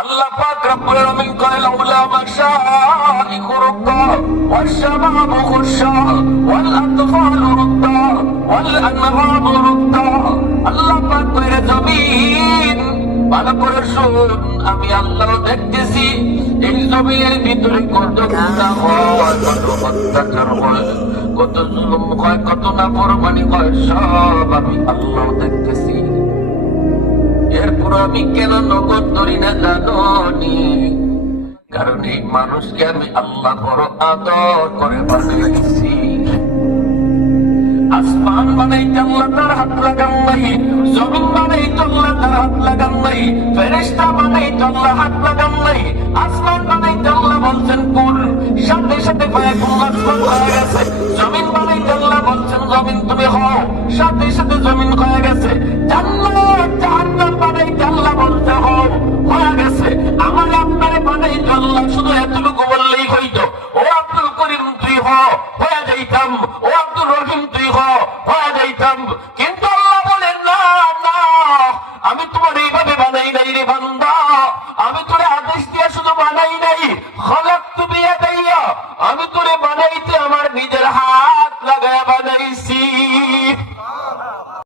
আল্লাহ পাক রব্বুল আলামিন কয় লাউলা মাশাইখু রুক্কা ওয়াশ-শাবাবু খুশশা ওয়াল আতফালু রুক্কা ওয়াল আনহারু রুক্কা। আল্লাহ পাক কয় জমিন ভালো করে শুন, আমি আল্লাহ দেখতেছি এই জমিনের ভিতরে কত গুনাহ হয়, কত অত্যাচার হয়, কত জুলুম হয়, কত নাফরমানি হয়, সব আমি আল্লাহ দেখতেছি। এরপর আমি কেন নগদ ধরি না জানো নি? কারণ এই মানুষকে আমি আল্লাহ বড় আদর করে বানাইছি। আসমান বানাইতে আল্লাহ তার হাত লাগান নাই, জমিন বানাইতে আল্লাহ তার হাত লাগান নাই, ফেরেশতা বানাইতে আল্লাহ হাত লাগান নাই। আসমান বানাইতে আল্লাহ বলছেন কুল, সাথে সাথে ফায়াকুন আসমান হয়ে গেছে। জমিন বানাইতে আল্লাহ বলছেন জমিন তুমি হও, সাথে সাথে জমিন হয়ে গেছে। জান্নাত জাহান্নাম বানাইতে আল্লাহ বলতে হও, হয়ে গেছে। আমার আপনারে বানাইতে আল্লাহ শুধু এতটুকু বললেই হইতো, ও আব্দুল করিম তুই হও, হয়ে যাইতাম। ও আব্দুল রহিম তুই হও, হয়ে যাইতাম। কিন্তু আল্লাহ বলেন না না, আমি তোমার এইভাবে বানাই নাই রে বান্দা, আমি তোরে আদেশ দিয়ে শুধু বানাই নাই, খলাকতু বিয়াদাইয়া, আমি তোরে বানাইতে আমার নিজের হাত